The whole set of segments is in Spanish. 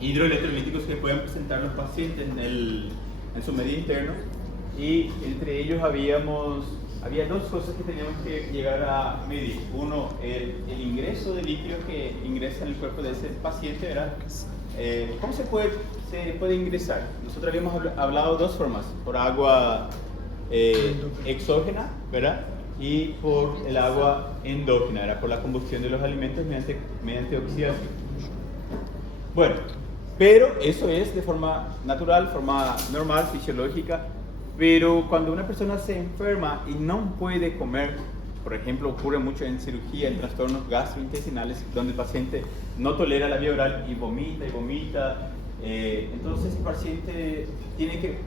hidroelectrolíticos que pueden presentar los pacientes en su medio interno, y entre ellos había dos cosas que teníamos que llegar a medir. Uno, el ingreso de líquidos que ingresa en el cuerpo de ese paciente, ¿verdad? ¿Cómo se puede ingresar? Nosotros habíamos hablado dos formas: por agua exógena, ¿verdad? Y por el agua endógena, era por la combustión de los alimentos mediante oxidación. Bueno, pero eso es de forma natural, forma normal, fisiológica. Pero cuando una persona se enferma y no puede comer, por ejemplo, ocurre mucho en cirugía, en trastornos gastrointestinales, donde el paciente no tolera la vía oral y vomita y vomita, entonces el paciente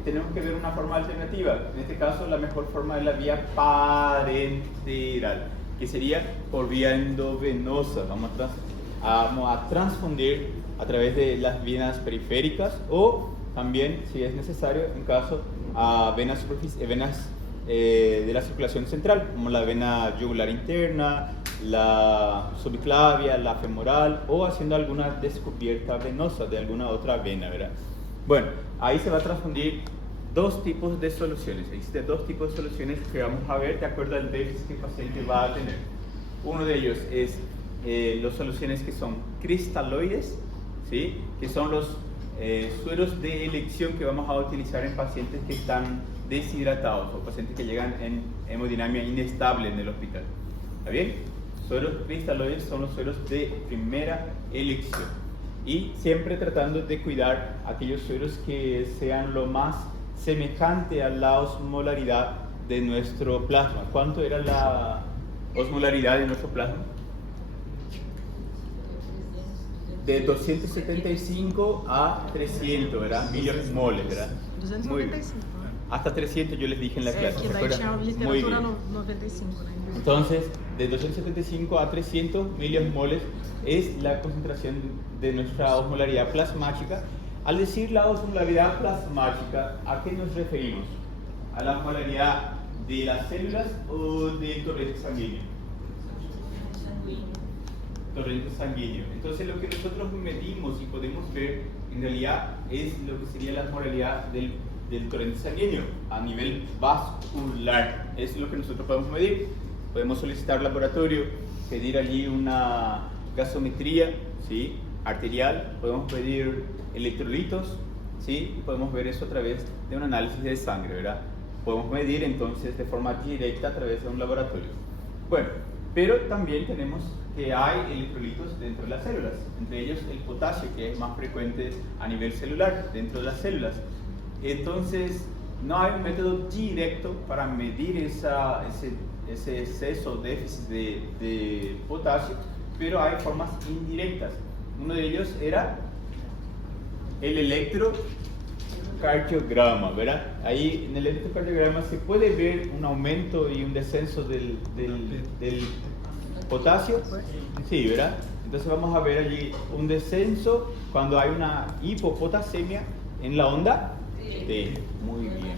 tenemos que ver una forma alternativa. En este caso, la mejor forma es la vía parenteral, que sería por vía endovenosa. Vamos a transfundir a través de las venas periféricas, o también, si es necesario, en caso a venas de la circulación central, como la vena yugular interna, la subclavia, la femoral, o haciendo alguna descubierta venosa de alguna otra vena, ¿verdad? Bueno, ahí se va a transfundir dos tipos de soluciones. Existen dos tipos de soluciones que vamos a ver de acuerdo al déficit que el paciente va a tener. Uno de ellos es las soluciones que son cristaloides, ¿sí? Que son los sueros de elección que vamos a utilizar en pacientes que están deshidratados o pacientes que llegan en hemodinamia inestable en el hospital. ¿Está bien? Sueros cristaloides son los sueros de primera elección, y siempre tratando de cuidar aquellos sueros que sean lo más semejante a la osmolaridad de nuestro plasma. ¿Cuánto era la osmolaridad de nuestro plasma? De 275 a 300, ¿verdad? Milimoles, ¿verdad? 295. Hasta 300 yo les dije en la clase. Que daí tinha literatura 95, né? Entonces, de 275 a 300 milimoles es la concentración de nuestra osmolaridad plasmática. Al decir la osmolaridad plasmática, ¿a qué nos referimos? ¿A la osmolaridad de las células o del torrente sanguíneo? Torrente sanguíneo. Entonces, lo que nosotros medimos y podemos ver en realidad es lo que sería la osmolaridad del torrente sanguíneo a nivel vascular. Es lo que nosotros podemos medir. Podemos solicitar laboratorio, pedir allí una gasometría, ¿sí?, arterial, podemos pedir electrolitos, ¿sí?, y podemos ver eso a través de un análisis de sangre, ¿verdad? Podemos medir entonces de forma directa a través de un laboratorio. Bueno, pero también tenemos que hay electrolitos dentro de las células, entre ellos el potasio, que es más frecuente a nivel celular dentro de las células. Entonces, no hay un método directo para medir ese exceso o déficit de potasio, pero hay formas indirectas. Uno de ellos era el electrocardiograma, ¿verdad? Ahí en el electrocardiograma se puede ver un aumento y un descenso del potasio. Sí, ¿verdad? Entonces vamos a ver allí un descenso cuando hay una hipopotasemia en la onda T. Muy bien.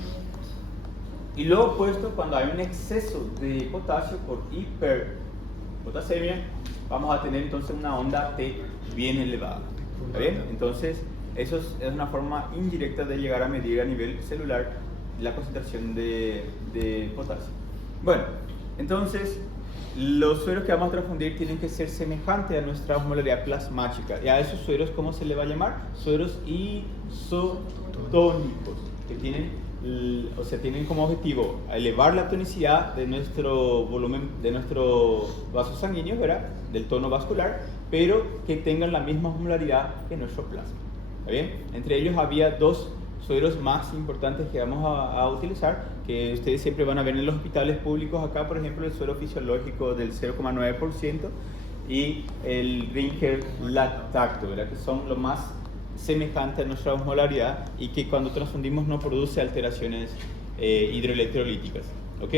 Y lo opuesto, cuando hay un exceso de potasio por hiperpotasemia, vamos a tener entonces una onda T bien elevada. ¿Está bien? Entonces, eso es una forma indirecta de llegar a medir a nivel celular la concentración de potasio. Bueno, entonces, los sueros que vamos a transfundir tienen que ser semejantes a nuestra osmolaridad plasmática. Y a esos sueros, ¿cómo se le va a llamar? Sueros isotónicos, que tienen como objetivo elevar la tonicidad de nuestro volumen, de nuestro vaso sanguíneo, ¿verdad?, del tono vascular, pero que tengan la misma osmolaridad que nuestro plasma. ¿Está bien? Entre ellos había dos sueros más importantes que vamos a utilizar, que ustedes siempre van a ver en los hospitales públicos. Acá, por ejemplo, el suero fisiológico del 0,9% y el Rinker lactato, ¿verdad?, que son lo más semejante a nuestra osmolaridad y que cuando transfundimos no produce alteraciones hidroelectrolíticas. ¿Ok?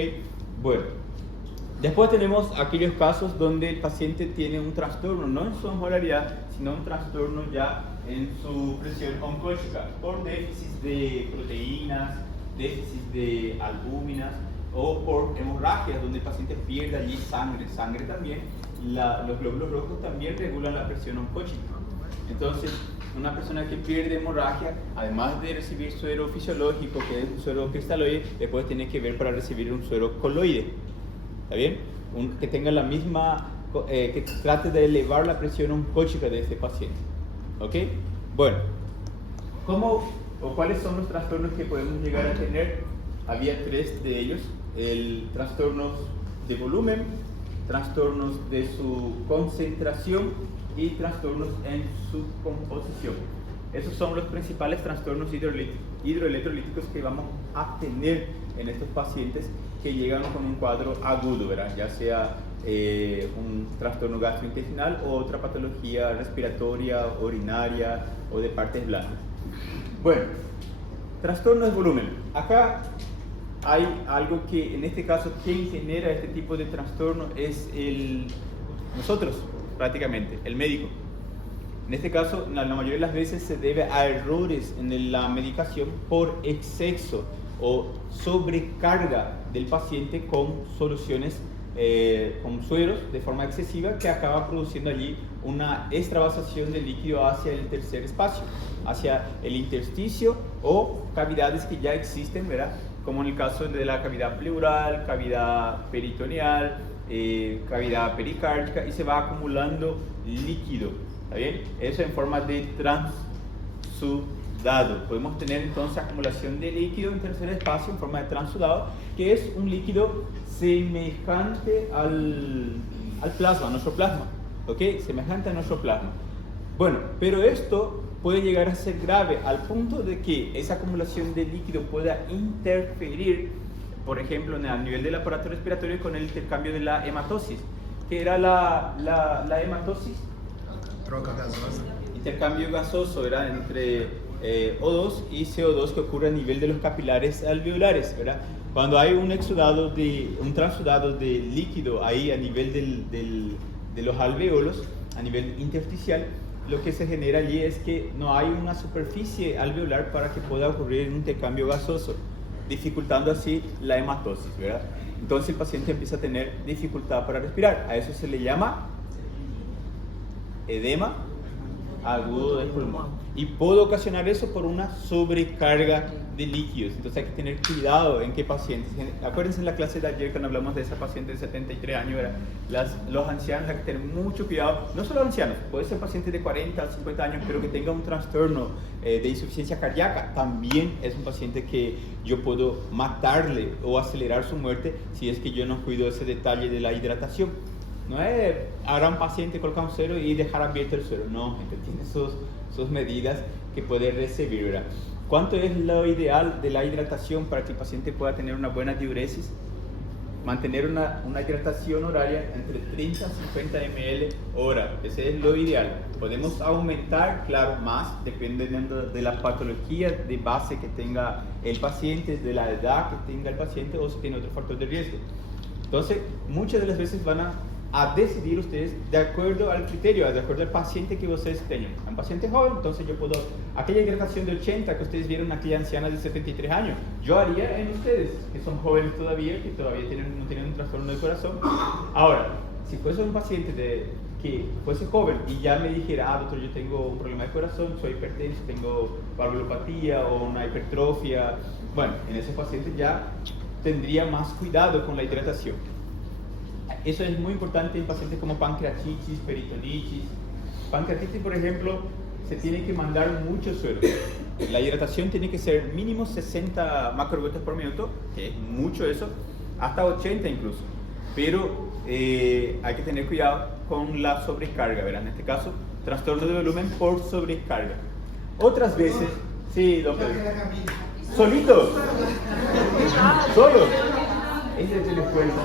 Bueno, después tenemos aquellos casos donde el paciente tiene un trastorno, no en su osmolaridad, sino un trastorno ya en su presión oncológica por déficit de proteínas, déficit de albúminas o por hemorragias, donde el paciente pierde allí sangre. Sangre también, los glóbulos rojos también regulan la presión oncológica. Entonces, una persona que pierde hemorragia, además de recibir suero fisiológico, que es un suero cristaloide, después tiene que ver para recibir un suero coloide. ¿Está bien? Que tenga la misma, que trate de elevar la presión oncóchica de este paciente. ¿Ok? Bueno, ¿cuáles son los trastornos que podemos llegar a tener? Había 3 de ellos: trastornos de volumen, trastornos de su concentración y trastornos en su composición. Esos son los principales trastornos hidroelectrolíticos que vamos a tener en estos pacientes que llegan con un cuadro agudo, ¿verdad? Ya sea un trastorno gastrointestinal o otra patología respiratoria, urinaria o de partes blandas. Bueno, trastorno de volumen. Acá hay algo que, en este caso, quien genera este tipo de trastorno es nosotros, prácticamente, el médico. En este caso, la mayoría de las veces se debe a errores en la medicación por exceso o sobrecarga del paciente con soluciones, con sueros de forma excesiva, que acaba produciendo allí una extravasación de líquido hacia el tercer espacio, hacia el intersticio o cavidades que ya existen, ¿verdad? Como en el caso de la cavidad pleural, cavidad peritoneal, cavidad pericárdica, y se va acumulando líquido. ¿Está bien? Eso en forma de transudado. Podemos tener entonces acumulación de líquido en tercer espacio en forma de transudado, que es un líquido semejante al plasma, a nuestro plasma. ¿Ok? Semejante a nuestro plasma. Bueno, pero esto puede llegar a ser grave al punto de que esa acumulación de líquido pueda interferir, por ejemplo, a nivel del aparato respiratorio, con el intercambio de la hematosis. ¿Qué era la hematosis? Troca gasosa. Intercambio gasoso, ¿verdad? Entre O2 y CO2 que ocurre a nivel de los capilares alveolares, ¿verdad? Cuando hay un transudado de líquido ahí a nivel de los alveolos, a nivel intersticial, lo que se genera allí es que no hay una superficie alveolar para que pueda ocurrir un intercambio gasoso, dificultando así la hematosis, ¿verdad? Entonces el paciente empieza a tener dificultad para respirar. A eso se le llama edema agudo del pulmón, y puede ocasionar eso por una sobrecarga de líquidos. Entonces hay que tener cuidado en qué pacientes. Acuérdense en la clase de ayer cuando hablamos de esa paciente de 73 años, ¿verdad? Los ancianos hay que tener mucho cuidado, no solo ancianos, puede ser paciente de 40 o 50 años, pero que tenga un trastorno de insuficiencia cardíaca, también es un paciente que yo puedo matarle o acelerar su muerte si es que yo no cuido ese detalle de la hidratación. No es ahora un paciente colocar un suero y dejar abierto el suero, no, gente, tiene sus medidas que puede recibir, ¿verdad? ¿Cuánto es lo ideal de la hidratación para que el paciente pueda tener una buena diuresis? Mantener una hidratación horaria entre 30 a 50 ml hora, ese es lo ideal. Podemos aumentar, claro, más, dependiendo de la patología de base que tenga el paciente, de la edad que tenga el paciente o si tiene otro factor de riesgo. Entonces, muchas de las veces van a decidir ustedes de acuerdo al criterio, de acuerdo al paciente que ustedes tengan. Un paciente joven, entonces yo puedo, aquella hidratación de 80 que ustedes vieron, aquella anciana de 73 años, yo haría en ustedes, que son jóvenes todavía, que todavía no tienen un trastorno del corazón. Ahora, si fuese un paciente que fuese joven y ya me dijera, doctor, yo tengo un problema de corazón, soy hipertenso, tengo valvulopatía o una hipertrofia, bueno, en ese paciente ya tendría más cuidado con la hidratación. Eso es muy importante en pacientes como pancreatitis, peritonitis. Pancreatitis, por ejemplo, se tiene que mandar mucho suero. La hidratación tiene que ser mínimo 60 macrogotas por minuto, que es mucho eso, hasta 80 incluso. Pero hay que tener cuidado con la sobrecarga, ¿verdad? En este caso, trastorno de volumen por sobrecarga. Otras veces, sí, doctor. ¿Solito? ¿Solo? Ese es el esfuerzo.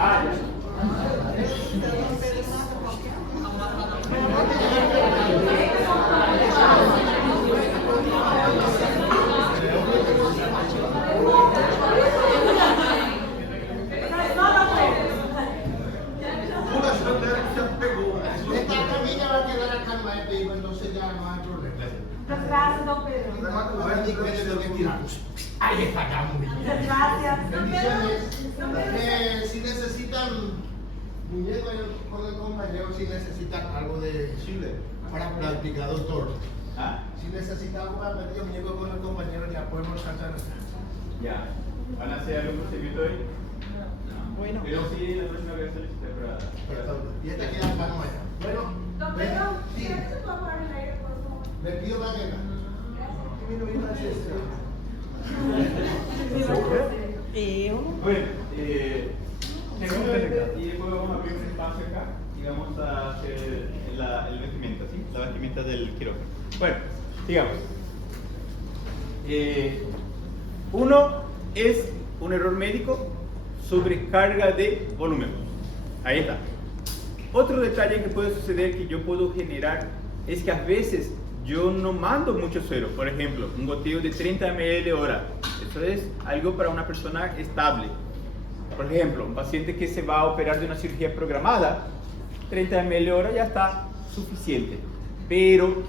Ah, ya. Muchas gracias, don Pedro. Ahí está, Muchas gracias. bendiciones. Si necesitan Muñeco con el compañero si necesita algo de Chile para practicar, doctor. ¿Ah? Si necesita algo para practicar muñeco con el compañero, ya podemos tratar. Ya. ¿Van a hacer algún procedimiento hoy? No. Bueno. Pero sí, la próxima vez solicitar para... Y esta queda para allá. Bueno, Perdón, sí. ¿será que se puede apagar el aire, por favor? Le pido para que disminuir la sesión. Bueno, y después vamos a abrir un espacio acá y vamos a hacer el vestimenta, ¿sí? La vestimenta del quirófano. Bueno, digamos. Uno es un error médico, sobrecarga de volumen. Ahí está. Otro detalle que puede suceder que yo puedo generar es que a veces yo no mando mucho suero. Por ejemplo, un goteo de 30 ml hora. Eso es algo para una persona estable. Por ejemplo, un paciente que se va a operar de una cirugía programada, 30 ml hora ya está suficiente. Pero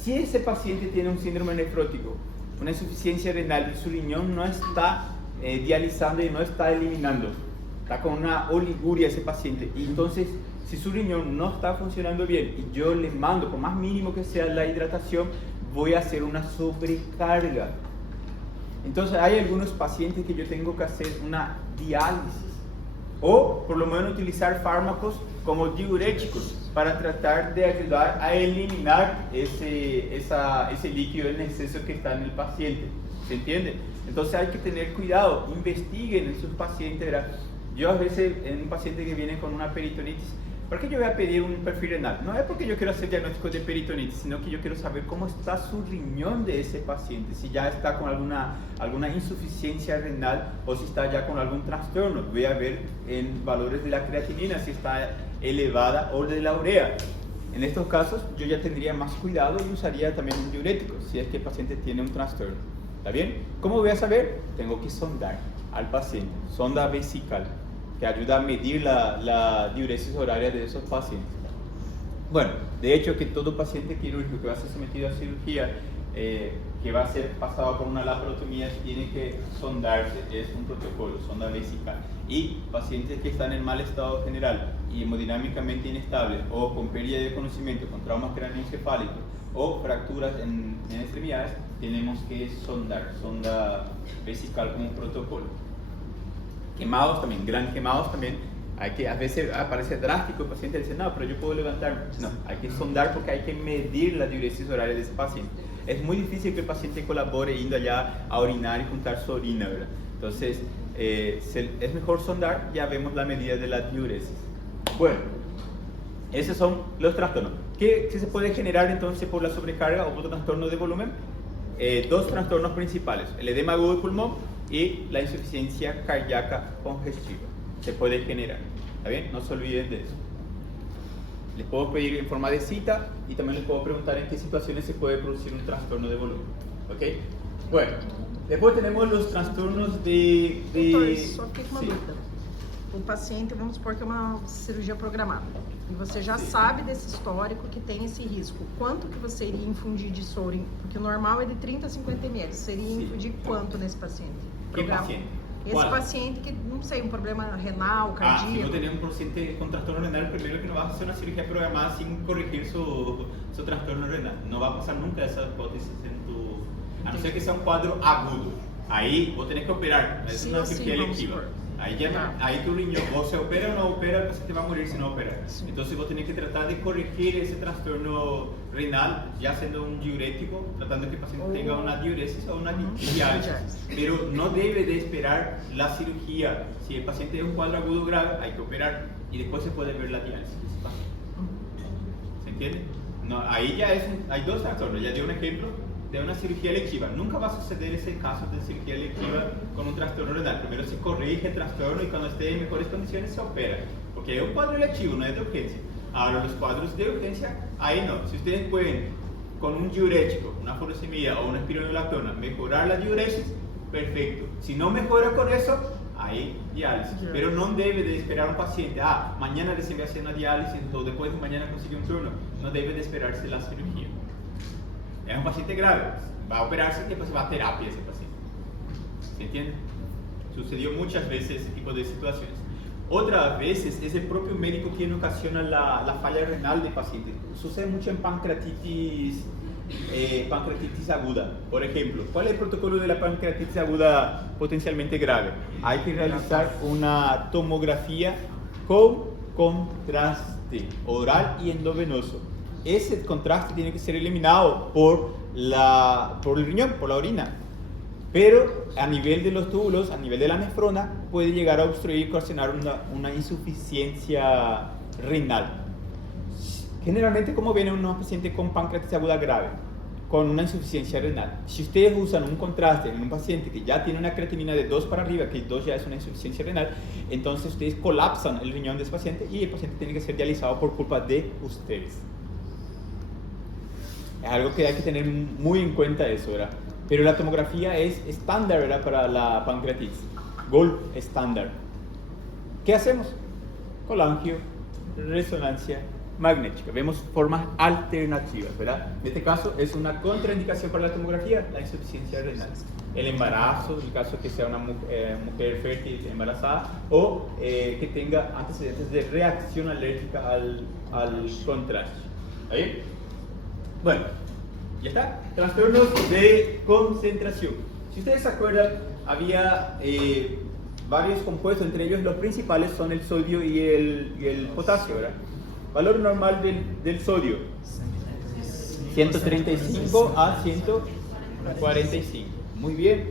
si ese paciente tiene un síndrome nefrótico, una insuficiencia renal y su riñón no está dializando y no está eliminando, está con una oliguria ese paciente, y entonces si su riñón no está funcionando bien y yo le mando, por más mínimo que sea la hidratación, voy a hacer una sobrecarga. Entonces hay algunos pacientes que yo tengo que hacer una diálisis o por lo menos utilizar fármacos como diuréticos para tratar de ayudar a eliminar ese líquido en exceso que está en el paciente. ¿Se entiende? Entonces hay que tener cuidado, investiguen en sus pacientes, ¿verdad? Yo a veces en un paciente que viene con una peritonitis, ¿por qué yo voy a pedir un perfil renal? No es porque yo quiero hacer diagnóstico de peritonitis, sino que yo quiero saber cómo está su riñón de ese paciente, si ya está con alguna insuficiencia renal o si está ya con algún trastorno. Voy a ver en valores de la creatinina si está elevada o de la urea. En estos casos yo ya tendría más cuidado y usaría también un diurético si es que el paciente tiene un trastorno. ¿Está bien? ¿Cómo voy a saber? Tengo que sondar al paciente, sonda vesical, que ayuda a medir la diuresis horaria de esos pacientes. Bueno, de hecho que todo paciente quirúrgico que va a ser sometido a cirugía, que va a ser pasado por una laparotomía, tiene que sondarse, es un protocolo, sonda vesical. Y pacientes que están en mal estado general y hemodinámicamente inestables o con pérdida de conocimiento, con traumas craneoencefálicos o fracturas en extremidades, tenemos que sondar, sonda vesical como un protocolo. Quemados también, gran quemados también, hay que, a veces parece drástico, el paciente dice, no, pero yo puedo levantarme. No, hay que sondar porque hay que medir la diuresis horaria de ese paciente. Es muy difícil que el paciente colabore yendo allá a orinar y juntar su orina, ¿verdad? Entonces, es mejor sondar, ya vemos la medida de la diuresis. Bueno, esos son los trastornos. ¿Qué se puede generar entonces por la sobrecarga o por trastorno de volumen? Dos trastornos principales, el edema agudo de pulmón y la insuficiencia cardíaca congestiva. Se puede generar, ¿está bien? No se olviden de eso. Les puedo pedir en forma de cita y también les puedo preguntar en qué situaciones se puede producir un trastorno de volumen, ¿ok? Bueno, después tenemos los trastornos de... Doutor, só fiquei com uma Sim. dúvida. O paciente, vamos supor que é uma cirurgia programada, e você já sabe desse histórico que tem esse risco. Quanto que você iria infundir de soro? Porque o normal é de 30 a 50 ml. Você iria infundir quanto nesse paciente? ¿Qué paciente? Esse ¿Cuál? paciente que, não sei, um problema renal, Si cardíaco. no tenemos un paciente con trastorno renal, primero que no vas a hacer una cirugía programada sin corregir su trastorno renal. No va a pasar nunca esa hipótesis en tu... A no ser que sea un cuadro agudo. Ahí vos tenés que operar, es Sí una o sí, cirugía vamos electiva. por. Ahí, ya, ahí tu riñón, o se opera o no opera, el paciente va a morir si no opera. Sí. Entonces vos tenés que tratar de corregir ese trastorno renal, ya siendo un diurético, tratando de que el paciente tenga una diuresis o una diálisis. Pero no debe de esperar la cirugía. Si el paciente tiene un cuadro agudo grave, hay que operar y después se puede ver la diálisis. ¿Se entiende? No, ahí ya hay dos trastornos. Ya di un ejemplo de una cirugía electiva. Nunca va a suceder ese caso de cirugía electiva con un trastorno renal. Primero se corrige el trastorno y cuando esté en mejores condiciones se opera. Porque es un cuadro electivo, no es de urgencia. Ahora los cuadros de urgencia, ahí no. Si ustedes pueden con un diurético, una furosemida o una espironolactona mejorar la diuresis, perfecto. Si no mejora con eso, ahí diálisis. Pero no debe de esperar un paciente, mañana recién voy a hacer una diálisis o después de mañana consigue un turno. No debe de esperarse la cirugía. Es un paciente grave, va a operarse y después va a terapia ese paciente. ¿Se entiende? Sucedió muchas veces ese tipo de situaciones. Otras veces es el propio médico quien ocasiona la falla renal del paciente. Sucede mucho en pancreatitis aguda. Por ejemplo, ¿cuál es el protocolo de la pancreatitis aguda potencialmente grave? Hay que realizar una tomografía con contraste oral y endovenoso. Ese contraste tiene que ser eliminado por el riñón, por la orina. Pero a nivel de los túbulos, a nivel de la nefrona, puede llegar a obstruir, ocasionar una insuficiencia renal. Generalmente, ¿cómo viene un paciente con pancreatitis aguda grave? Con una insuficiencia renal. Si ustedes usan un contraste en un paciente que ya tiene una creatinina de 2 para arriba, que 2 ya es una insuficiencia renal, entonces ustedes colapsan el riñón de ese paciente y el paciente tiene que ser dializado por culpa de ustedes. Es algo que hay que tener muy en cuenta eso, ¿verdad? Pero la tomografía es estándar, ¿verdad? Para la pancreatitis. Gold estándar. ¿Qué hacemos? Colangio, resonancia magnética. Vemos formas alternativas, ¿verdad? En este caso es una contraindicación para la tomografía, la insuficiencia renal. El embarazo, en el caso que sea una mujer fértil embarazada o que tenga antecedentes de reacción alérgica al contraste. ¿Ahí? Bueno, ya está. Trastornos de concentración. Si ustedes se acuerdan, había varios compuestos, entre ellos los principales son el sodio y el potasio, ¿verdad? Valor normal del sodio, 135 a 145. Muy bien.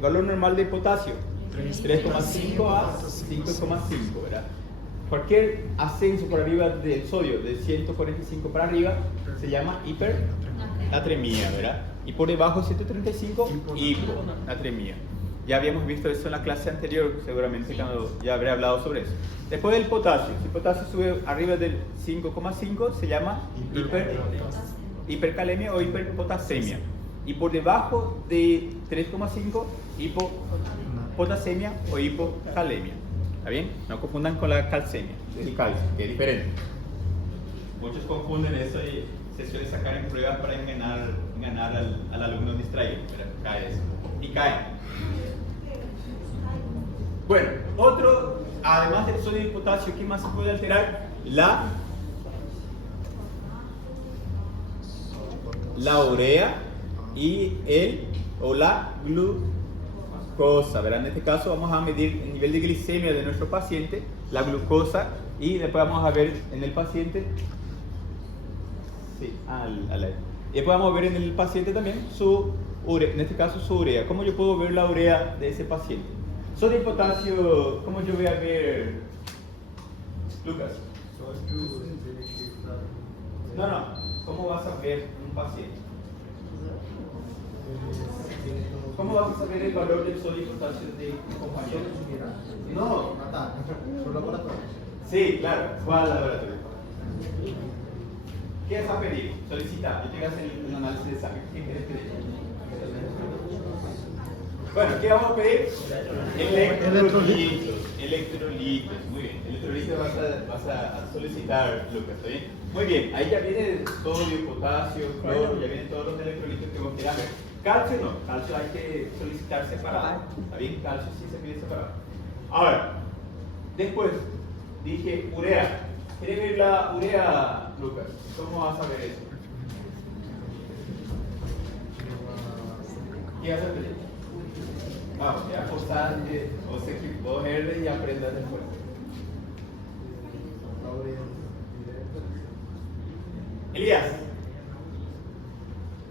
Valor normal del potasio, 3,5 a 5,5, ¿verdad? Cualquier ascenso por arriba del sodio, de 145 para arriba, se llama hipernatremia, ¿verdad? Y por debajo de 135, hiponatremia. Ya habíamos visto eso en la clase anterior, seguramente cuando ya habré hablado sobre eso. Después del potasio, si el potasio sube arriba del 5,5, se llama hipercalemia o hiperpotasemia. Y por debajo de 3,5, hipopotasemia o hipocalemia. ¿Está bien? No confundan con la calcemia, el calcio, que es diferente. Muchos confunden eso y se suele sacar en pruebas para engañar al alumno distraído. Pero cae eso. Y cae. Bueno, otro, además del sodio y potasio, ¿qué más se puede alterar? La urea y la glucosa, ¿verdad? En este caso vamos a medir el nivel de glicemia de nuestro paciente, la glucosa, y después vamos a ver en el paciente, y después vamos a ver en el paciente también su urea, en este caso su urea. ¿Cómo yo puedo ver la urea de ese paciente? Sodio y potasio, ¿cómo yo voy a ver, Lucas? No, ¿cómo vas a ver un paciente? ¿Cómo vas a saber el valor del sodio y potasio de tu compañero? No. ¿Son laboratorios? Sí, claro. ¿Cuál laboratorio? ¿Qué vas a pedir? Solicitar. Yo te voy a hacer un análisis de sangre. ¿Qué quieres pedir? Bueno, ¿qué vamos a pedir? Electrolitos. Muy bien. Electrolitos vas a solicitar, Lucas. ¿Está bien? Muy bien. Ahí ya viene sodio, potasio, cloro, ya vienen todos los electrolitos que vos quieras ver. Calcio no, calcio hay que solicitar separado. ¿Está bien? Calcio sí se pide separado. Ahora, después dije urea. ¿Quieres ver la urea, Lucas? ¿Cómo vas a ver eso? ¿Qué vas a pedir? Vamos, ya constante, vos eres y aprendas después. Elías.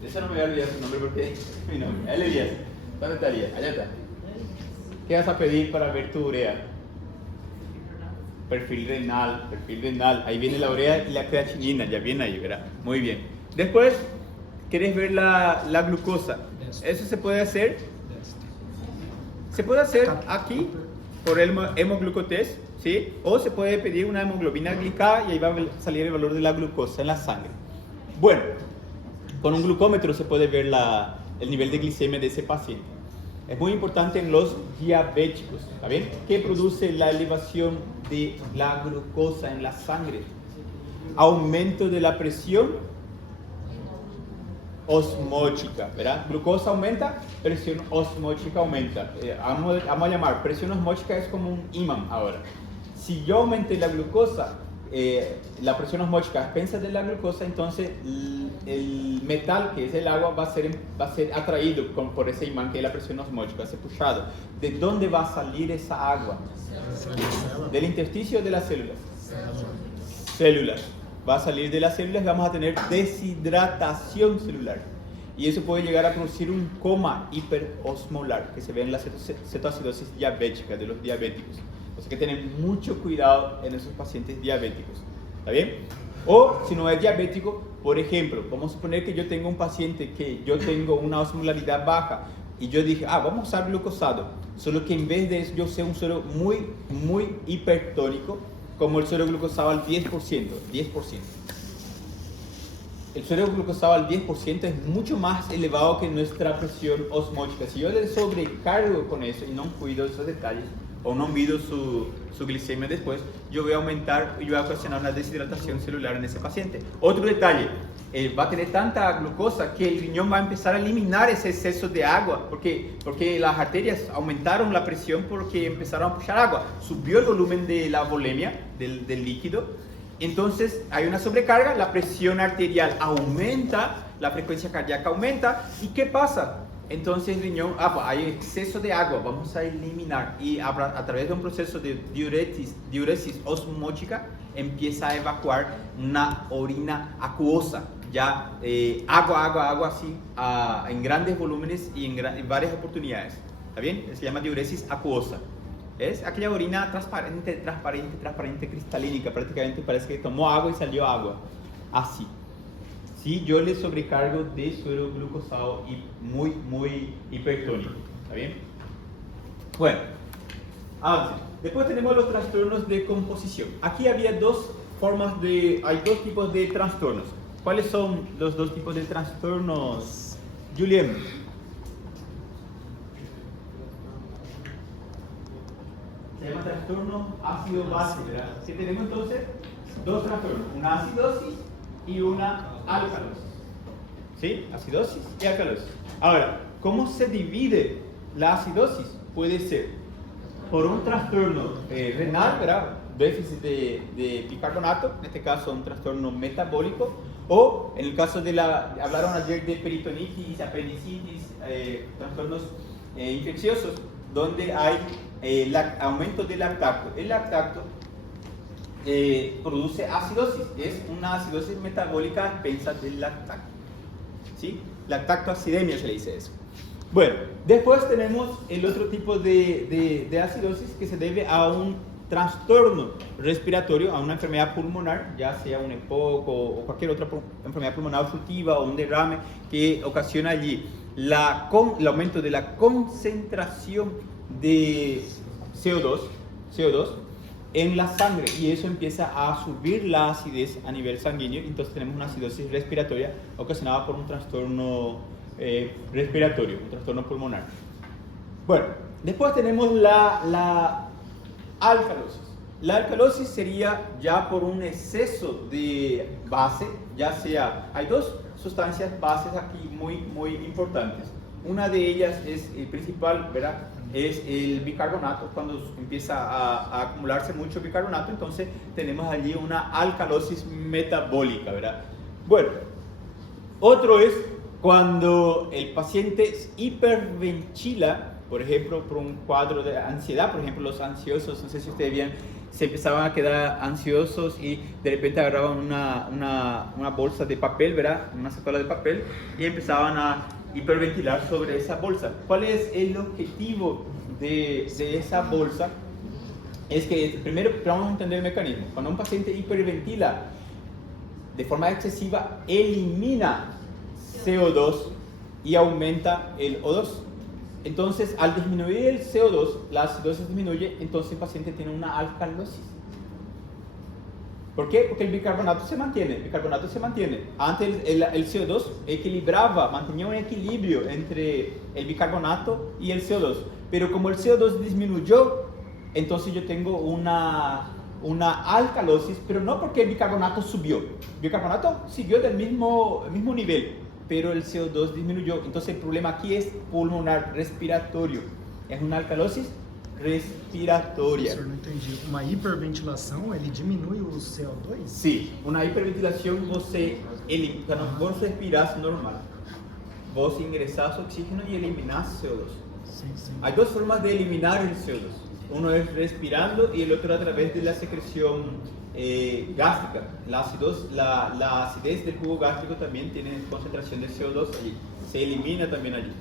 De eso no me voy a olvidar su nombre porque es mi nombre. Elías. ¿Dónde está Elías? Allá está. ¿Qué vas a pedir para ver tu urea? Perfil renal. Ahí viene la urea y la creatinina, ya viene ahí, ¿verdad? Muy bien. Después, ¿quieres ver la glucosa? Eso se puede hacer. Se puede hacer aquí por el hemoglucotest, ¿sí? O se puede pedir una hemoglobina glicada y ahí va a salir el valor de la glucosa en la sangre. Bueno, con un glucómetro se puede ver el nivel de glicemia de ese paciente. Es muy importante en los diabéticos, ¿está bien? ¿Qué produce la elevación de la glucosa en la sangre? Aumento de la presión osmótica, ¿verdad? Glucosa aumenta, presión osmótica aumenta. Vamos a llamar, presión osmótica es como un imán ahora. Si yo aumenté la glucosa, la presión osmótica a expensas de la glucosa, entonces el metal, que es el agua, va a ser atraído por ese imán que es la presión osmótica, va a ser pushado. ¿De dónde va a salir esa agua? ¿Del intersticio o de las células? Células. Va a salir de las células y vamos a tener deshidratación celular. Y eso puede llegar a producir un coma hiperosmolar, que se ve en la cetoacidosis diabética de los diabéticos. O sea que tener mucho cuidado en esos pacientes diabéticos. ¿Está bien? O si no es diabético, por ejemplo, vamos a suponer que yo tengo un paciente que yo tengo una osmolaridad baja y yo dije, vamos a usar glucosado. Solo que en vez de eso yo sé un suero muy hipertónico, como el suero glucosado al 10%. El suero glucosado al 10% es mucho más elevado que nuestra presión osmótica. Si yo le sobrecargo con eso y no cuido esos detalles, o no mido su glicemia después, yo voy a aumentar y voy a ocasionar una deshidratación celular en ese paciente. Otro detalle, va a tener tanta glucosa que el riñón va a empezar a eliminar ese exceso de agua, porque las arterias aumentaron la presión porque empezaron a pushar agua, subió el volumen de la volemia del líquido, entonces hay una sobrecarga, la presión arterial aumenta, la frecuencia cardíaca aumenta, ¿y qué pasa? Entonces el riñón, hay exceso de agua, vamos a eliminar y a través de un proceso de diuresis osmótica empieza a evacuar una orina acuosa, ya agua así en grandes volúmenes y en varias oportunidades, ¿está bien? Se llama diuresis acuosa. Es aquella orina transparente, cristalínica, prácticamente parece que tomó agua y salió agua, así. Si yo le sobrecargo de suero glucosado y muy hipertónico, ¿está bien? Bueno, después tenemos los trastornos de composición. Aquí hay dos tipos de trastornos. ¿Cuáles son los dos tipos de trastornos, Julien? Se llama trastorno ácido-base, ¿verdad? Que tenemos entonces dos trastornos, una acidosis y una alcalosis. ¿Sí? Acidosis y alcalosis. Ahora, ¿cómo se divide la acidosis? Puede ser por un trastorno renal, ¿verdad? Déficit de bicarbonato, en este caso un trastorno metabólico, o en el caso hablaron ayer de peritonitis, apendicitis, trastornos infecciosos, donde hay aumento del lactato. El lactato produce acidosis, es una acidosis metabólica a expensas del lactato, ¿sí? Lactactoacidemia se le dice eso. Bueno, después tenemos el otro tipo de acidosis que se debe a un trastorno respiratorio, a una enfermedad pulmonar, ya sea un EPOC o cualquier otra enfermedad pulmonar obstructiva o un derrame que ocasiona allí el aumento de la concentración de CO2 en la sangre, y eso empieza a subir la acidez a nivel sanguíneo. Entonces tenemos una acidosis respiratoria ocasionada por un trastorno respiratorio, un trastorno pulmonar. Bueno, después tenemos la alcalosis. La alcalosis sería ya por un exceso de base, ya sea, hay dos sustancias bases aquí muy importantes. Una de ellas es principal, ¿verdad? Es el bicarbonato. Cuando empieza a acumularse mucho bicarbonato, entonces tenemos allí una alcalosis metabólica, ¿verdad? Bueno, otro es cuando el paciente hiperventila, por ejemplo, por un cuadro de ansiedad. Por ejemplo, los ansiosos, no sé si ustedes bien, se empezaban a quedar ansiosos y de repente agarraban una bolsa de papel, ¿verdad? Una sacola de papel, y empezaban a hiperventilar sobre esa bolsa. ¿Cuál es el objetivo de esa bolsa? Es que primero vamos a entender el mecanismo. Cuando un paciente hiperventila de forma excesiva, elimina CO2 y aumenta el O2. Entonces, al disminuir el CO2, la acidosis disminuye, entonces el paciente tiene una alcalosis. ¿Por qué? Porque el bicarbonato se mantiene. Antes el CO2 equilibraba, mantenía un equilibrio entre el bicarbonato y el CO2. Pero como el CO2 disminuyó, entonces yo tengo una alcalosis, pero no porque el bicarbonato subió. El bicarbonato siguió del mismo nivel, pero el CO2 disminuyó. Entonces el problema aquí es pulmonar, respiratorio. Es una alcalosis respiratoria. Professor, não entendi. Uma hiperventilação, ele diminui o CO2? Sí, una hiperventilación cuando vos respirás normal, vos ingresás oxígeno y eliminás CO2. Sim, sim. Hay dos formas de eliminar el CO2. Uno es respirando y el otro a través de la secreción gástrica. La acidez del jugo gástrico también tiene concentración de CO2 allí. Se elimina también allí.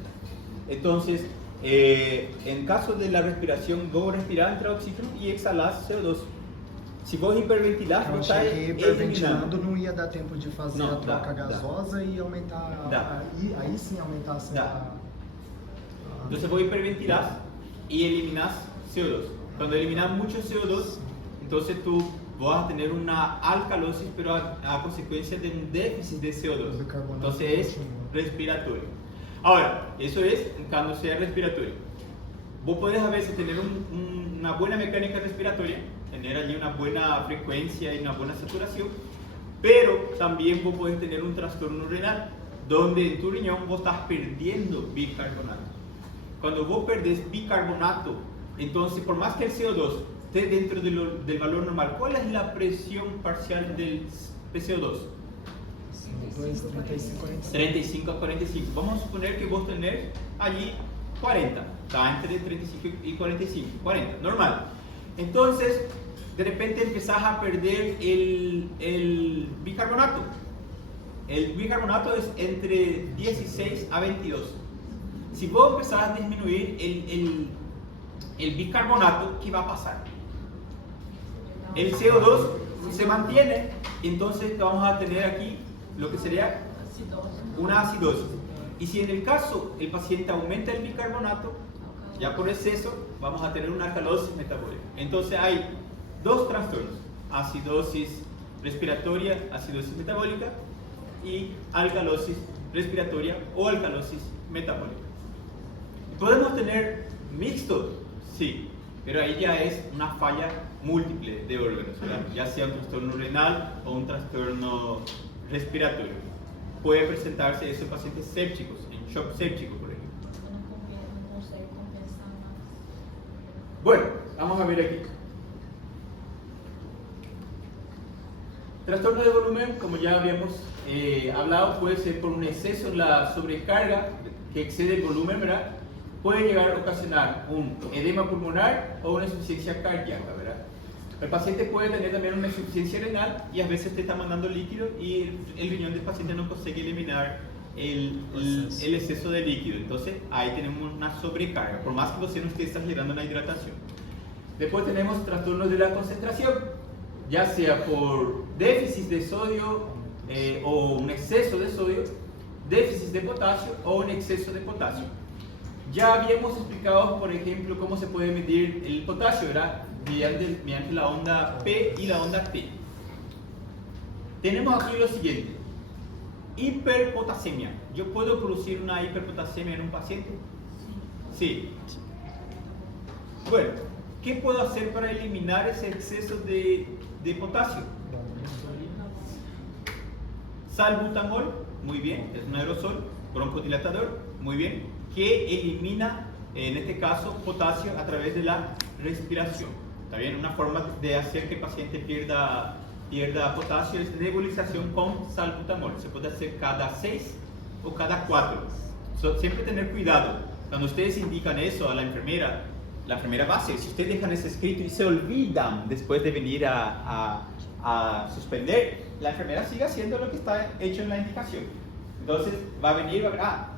Entonces, en caso de la respiración, vos respirás, entra oxígeno y exhalás CO2. Si vos hiperventilás, Eu vos estás achei que hiperventilando eliminando. não ia dar tempo de fazer Não, a troca dá. gasosa e aumentar. Dá. Aí sim aumentasse Dá. Entonces vos hiperventilás y eliminás CO2. Cuando eliminas mucho CO2, entonces tú vas a tener una alcalosis, pero a consecuencia de un déficit de CO2. Entonces es respiratorio. Ahora, eso es cuando sea respiratorio. Vos podés a veces tener una buena mecánica respiratoria, tener allí una buena frecuencia y una buena saturación, pero también vos podés tener un trastorno renal, donde en tu riñón vos estás perdiendo bicarbonato. Cuando vos perdés bicarbonato, entonces por más que el CO2 esté dentro del valor normal, ¿cuál es la presión parcial del CO2? 35 a 45. Vamos a suponer que vos tenés allí 40, está entre 35 y 45, 40, normal. Entonces, de repente empezás a perder el bicarbonato. El bicarbonato es entre 16 a 22. Si vos empezás a disminuir el bicarbonato, ¿qué va a pasar? El CO2 se mantiene, entonces vamos a tener aquí lo que sería una acidosis. Y si en el caso el paciente aumenta el bicarbonato, ya por exceso, vamos a tener una alcalosis metabólica. Entonces hay dos trastornos: acidosis respiratoria, acidosis metabólica, y alcalosis respiratoria o alcalosis metabólica. ¿Podemos tener mixto? Sí, pero ahí ya es una falla múltiple de órganos, ¿verdad? Ya sea un trastorno renal o un trastorno respiratorio. Puede presentarse esos pacientes sépticos, en shock séptico, por ejemplo. Não consegue compensar mais. Bueno, vamos a ver aquí. Trastorno de volumen, como ya habíamos hablado, puede ser por un exceso en la sobrecarga que excede el volumen, ¿verdad? Puede llegar a ocasionar un edema pulmonar o una insuficiencia cardíaca, ¿verdad? El paciente puede tener también una insuficiencia renal y a veces te está mandando líquido y el riñón del paciente no consigue eliminar el exceso de líquido. Entonces ahí tenemos una sobrecarga, por más que usted no esté exagerando la hidratación. Después tenemos trastornos de la concentración, ya sea por déficit de sodio o un exceso de sodio, déficit de potasio o un exceso de potasio. Ya habíamos explicado, por ejemplo, cómo se puede medir el potasio, ¿verdad? Mediante la onda P y la onda T. Tenemos aquí lo siguiente: hiperpotasemia. ¿Yo puedo producir una hiperpotasemia en un paciente? Sí. Bueno, ¿qué puedo hacer para eliminar ese exceso de potasio? Salbutamol, muy bien, es un aerosol, broncodilatador, muy bien, que elimina, en este caso, potasio a través de la respiración. ¿Está bien? Una forma de hacer que el paciente pierda potasio es nebulización con salbutamol. Se puede hacer cada 6 o cada 4. Siempre tener cuidado. Cuando ustedes indican eso a la enfermera va a hacer. Si ustedes dejan ese escrito y se olvidan después de venir a suspender, la enfermera sigue haciendo lo que está hecho en la indicación. Entonces va a venir,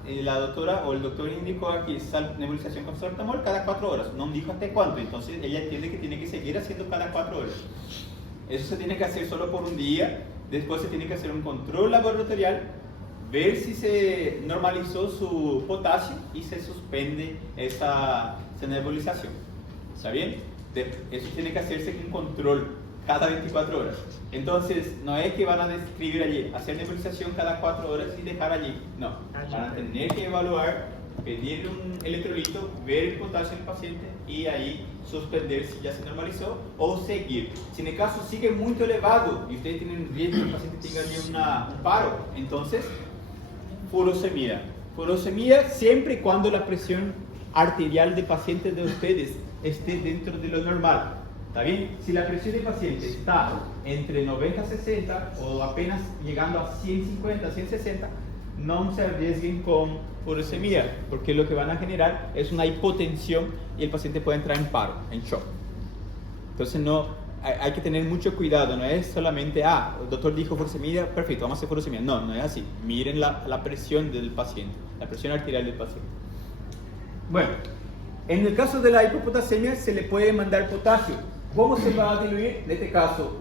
la doctora o el doctor indicó aquí nebulización con salbutamol cada 4 horas. No dijo hasta cuánto, entonces ella entiende que tiene que seguir haciendo cada 4 horas. Eso se tiene que hacer solo por un día. Después se tiene que hacer un control laboratorial, ver si se normalizó su potasio y se suspende esa nebulización. ¿Está bien? Eso tiene que hacerse un control cada 24 horas. Entonces, no es que van a describir allí, hacer nebulización cada 4 horas y dejar allí. No, van a tener que evaluar, pedir un electrolito, ver el potasio del paciente y ahí suspender si ya se normalizó o seguir. Si en el caso sigue muy elevado y ustedes tienen riesgo que el paciente tenga allí un paro, entonces furosemia. Furosemia siempre y cuando la presión arterial del paciente de ustedes esté dentro de lo normal. ¿Está bien? Si la presión del paciente está entre 90 a 60 o apenas llegando a 150, 160, no se arriesguen con furosemia, porque lo que van a generar es una hipotensión y el paciente puede entrar en paro, en shock. Entonces hay que tener mucho cuidado, no es solamente, el doctor dijo furosemia, perfecto, vamos a hacer furosemia. No es así. Miren la presión del paciente, la presión arterial del paciente. Bueno, en el caso de la hipopotasemia se le puede mandar potasio. ¿Cómo se va a diluir? En este caso,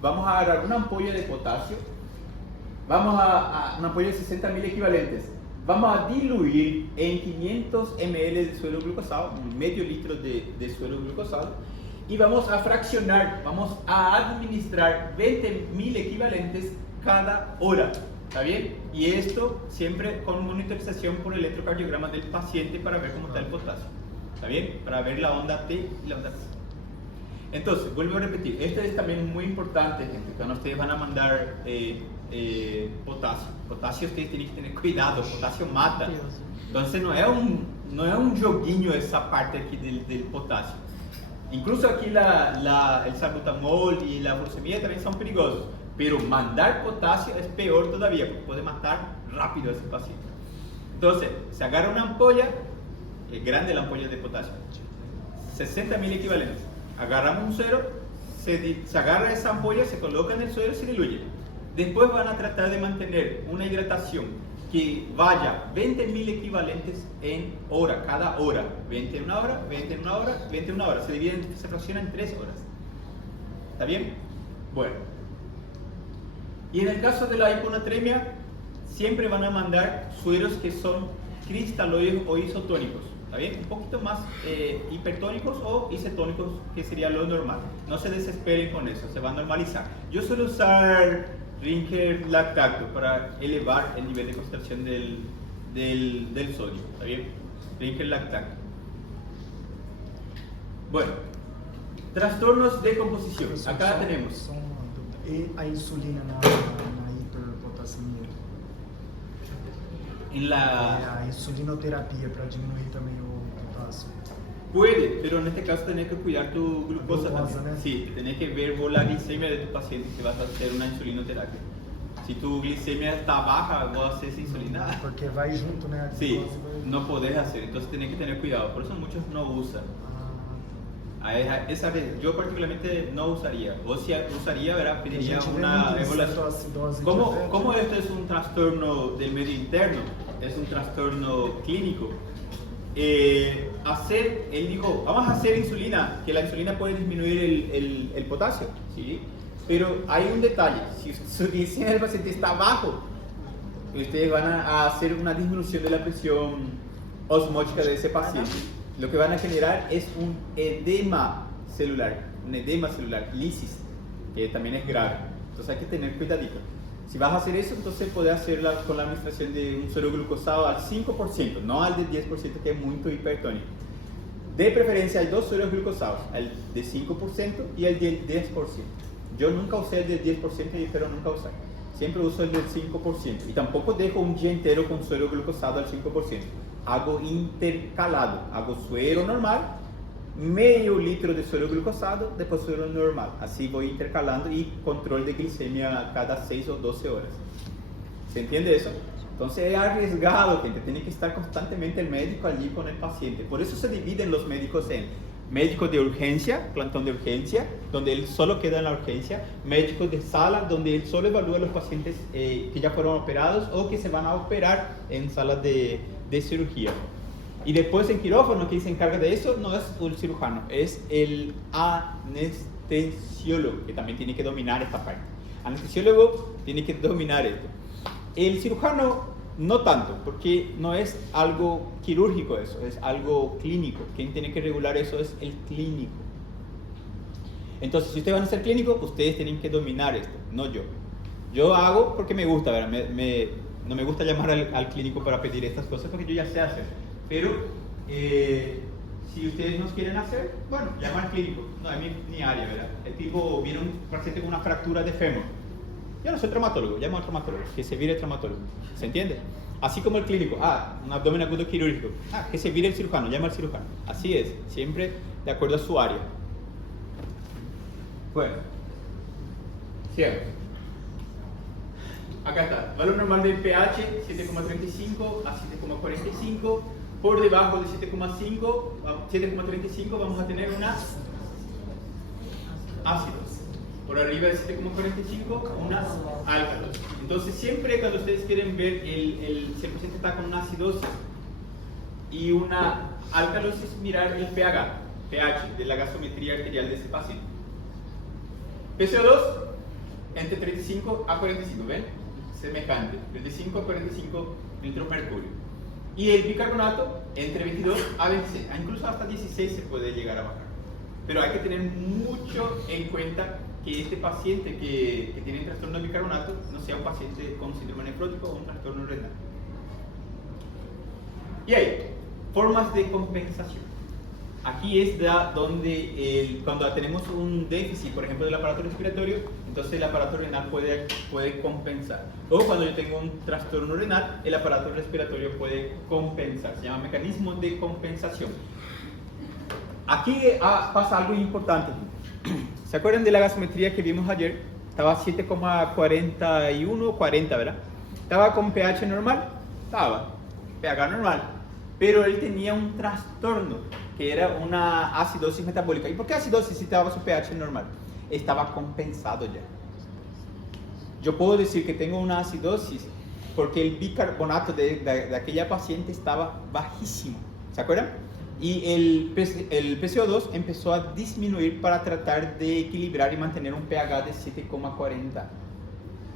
vamos a agarrar una ampolla de potasio, vamos a una ampolla de 60.000 equivalentes, vamos a diluir en 500 ml de suero glucosado, medio litro de suero glucosado, y vamos a fraccionar, vamos a administrar 20.000 equivalentes cada hora. ¿Está bien? Y esto siempre con monitorización por electrocardiograma del paciente para ver cómo está el potasio. ¿Está bien? Para ver la onda T y la onda C. Entonces, vuelvo a repetir, esto es también muy importante, gente, cuando ustedes van a mandar potasio ustedes tienen que tener cuidado, potasio mata. Entonces no es un joguinho esa parte aquí del potasio. Incluso aquí el salbutamol y la furosemia también son peligrosos, pero mandar potasio es peor todavía, porque puede matar rápido a ese paciente. Entonces, se agarra una ampolla, es grande la ampolla de potasio, 60.000 equivalentes. Agarramos un suero, se agarra esa ampolla, se coloca en el suero y se diluye. Después van a tratar de mantener una hidratación que vaya 20.000 equivalentes en hora, cada hora. 20 en una hora, 20 en una hora, 20 en una hora. Se fracciona en 3 horas. ¿Está bien? Bueno. Y en el caso de la hiponatremia, siempre van a mandar sueros que son cristaloides o isotónicos. ¿Está bien? Un poquito más hipertónicos o isotónicos, que sería lo normal. No se desesperen con eso, se va a normalizar. Yo suelo usar Rinker lactato para elevar el nivel de concentración del sodio. ¿Está bien? Rinker lactato. Bueno, trastornos de composición. Acá tenemos. E a insulina na hiperpotassemia? A insulinoterapia para diminuir também o potássio. Puede, pero en este caso tenés que cuidar tu glucosa Glucosa, también. ¿no? Sí, tenés que ver vos la glicemia de tu paciente si vas a hacer una insulinoterapia. Si tu glicemia está baja, vos haces insulina. Porque vai junto, né? A Sí, glucose vai- no podés hacer, entonces tenés que tener cuidado. Por eso muchos no usan. Esa vez, yo particularmente no usaría. O si usaría, ¿verdad? Pediría gente una vê muito evaluación. acidose ¿Cómo diabética. esto es un trastorno del medio interno? Es un trastorno clínico. Él dijo, vamos a hacer insulina, que la insulina puede disminuir el potasio, ¿sí? Pero hay un detalle, si su glicemia del paciente está bajo, ustedes van a hacer una disminución de la presión osmótica de ese paciente. Lo que van a generar es un edema celular, lisis, que también es grave. Entonces hay que tener cuidadito. Si vas a hacer eso, entonces puedes hacerla con la administración de un suero glucosado al 5%, no al de 10%, que es muy hipertónico. De preferencia hay dos sueros glucosados, el de 5% y el del 10%. Yo nunca usé el del 10% y espero nunca usar. Siempre uso el del 5%. Y tampoco dejo un día entero con suero glucosado al 5%. Hago intercalado, hago suero normal, medio litro de suero glucosado, después suero normal. Así voy intercalando y control de glicemia cada 6 o 12 horas. ¿Se entiende eso? Entonces es arriesgado, gente. Tiene que estar constantemente el médico allí con el paciente. Por eso se dividen los médicos en médico de urgencia, plantón de urgencia, donde él solo queda en la urgencia, médico de sala, donde él solo evalúa a los pacientes que ya fueron operados o que se van a operar en salas de cirugía. Y después en quirófano, que se encarga de eso, no es el cirujano, es el anestesiólogo, que también tiene que dominar esta parte. Anestesiólogo tiene que dominar esto. El cirujano no tanto, porque no es algo quirúrgico eso, es algo clínico. Quien tiene que regular eso es el clínico. Entonces, si ustedes van a ser clínicos, ustedes tienen que dominar esto, no yo. Yo hago porque me gusta, ¿verdad? No me gusta llamar al clínico para pedir estas cosas porque yo ya sé hacer. Pero si ustedes no quieren hacer, bueno, llama al clínico. No es mi área, ¿verdad? El tipo viene un paciente con una fractura de fémur. Yo no soy traumatólogo, llamo al traumatólogo, que se vire el traumatólogo. ¿Se entiende? Así como el clínico, un abdomen agudo quirúrgico, que se vire el cirujano, llama al cirujano. Así es, siempre de acuerdo a su área. Bueno, cierto. Acá está, valor normal del pH 7,35 a 7,45. Por debajo de 7,35 vamos a tener unas ácidos. Por arriba de 7,45 unas álcalos. Entonces siempre cuando ustedes quieren ver si el paciente está con una acidosis y una alcalosis, mirar el pH de la gasometría arterial de ese paciente. PCO2 entre 35 a 45, ¿ven? Semejante, 35 a 45 litros mercurio. Y el bicarbonato entre 22 a 26, incluso hasta 16 se puede llegar a bajar. Pero hay que tener mucho en cuenta que este paciente que tiene trastorno de bicarbonato no sea un paciente con síndrome nefrótico o un trastorno renal. Y hay formas de compensación. Aquí es donde cuando tenemos un déficit, por ejemplo, del aparato respiratorio, entonces el aparato renal puede compensar. O cuando yo tengo un trastorno renal, el aparato respiratorio puede compensar. Se llama mecanismo de compensación. Aquí pasa algo importante. ¿Se acuerdan de la gasometría que vimos ayer? Estaba 7,41, 40, ¿verdad? Estaba con pH normal, pH normal, pero él tenía un trastorno que era una acidosis metabólica. ¿Y por qué acidosis si estaba su pH normal? Estaba compensado ya. Yo puedo decir que tengo una acidosis porque el bicarbonato de aquella paciente estaba bajísimo. ¿Se acuerdan? Y el PCO2 empezó a disminuir para tratar de equilibrar y mantener un pH de 7,40.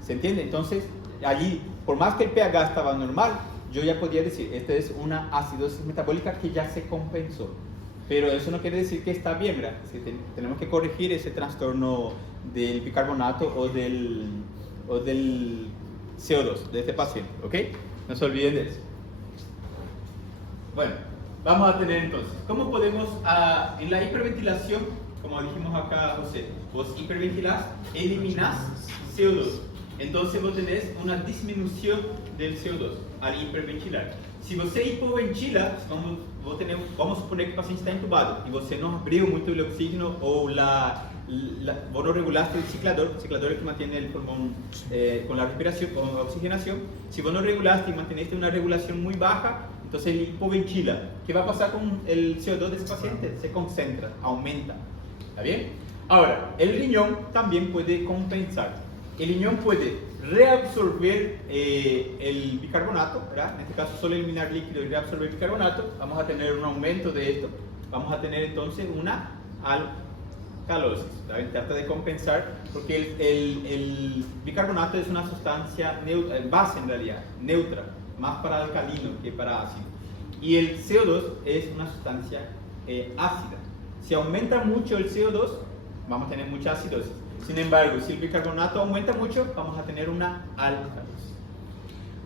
¿Se entiende? Entonces, allí, por más que el pH estaba normal, yo ya podía decir, esta es una acidosis metabólica que ya se compensó. Pero eso no quiere decir que está bien, ¿verdad? Tenemos que corregir ese trastorno del bicarbonato o del CO2 de este paciente, ¿ok? No se olviden de eso. Bueno, vamos a tener entonces, ¿cómo podemos, en la hiperventilación, como dijimos acá, José, vos hiperventilás, eliminás CO2. Entonces vos tenés una disminución del CO2 al hiperventilar. Si você hipoventila, vamos a suponer que el paciente está intubado y você no abrió mucho el oxígeno o vos no regulaste el ciclador es que mantiene el pulmón con la respiración, con la oxigenación. Si vos no regulaste y manteniste una regulación muy baja, entonces él hipoventila. ¿Qué va a pasar con el CO2 de ese paciente? Se concentra, aumenta. ¿Está bien? Ahora, el riñón también puede compensar. El riñón puede reabsorber el bicarbonato, ¿verdad? En este caso solo eliminar líquido y reabsorber bicarbonato. Vamos a tener un aumento de esto. Vamos a tener entonces una alcalosis. Trata de compensar porque el bicarbonato es una sustancia base en realidad, neutra, más para alcalino que para ácido. Y el CO2 es una sustancia ácida. Si aumenta mucho el CO2, vamos a tener mucha acidosis. Sin embargo, si el bicarbonato aumenta mucho, vamos a tener una alcalosis.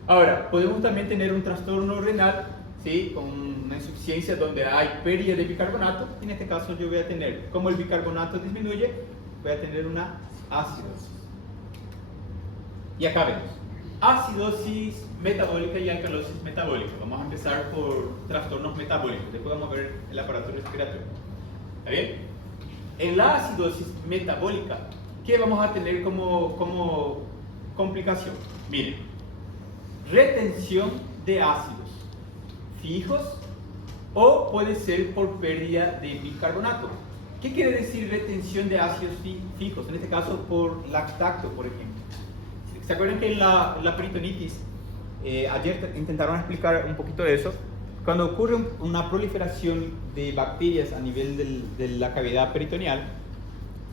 Ahora, podemos también tener un trastorno renal, ¿sí? Con una insuficiencia donde hay pérdida de bicarbonato. En este caso yo voy a tener, como el bicarbonato disminuye, voy a tener una acidosis. Y acá vemos, acidosis metabólica y alcalosis metabólica. Vamos a empezar por trastornos metabólicos, después vamos a ver el aparato respiratorio. ¿Está bien? En la acidosis metabólica, ¿qué vamos a tener como complicación? Miren, retención de ácidos fijos o puede ser por pérdida de bicarbonato. ¿Qué quiere decir retención de ácidos fijos? En este caso por lactato, por ejemplo. ¿Se acuerdan que en la peritonitis, ayer intentaron explicar un poquito de eso? Cuando ocurre una proliferación de bacterias a nivel de la cavidad peritoneal,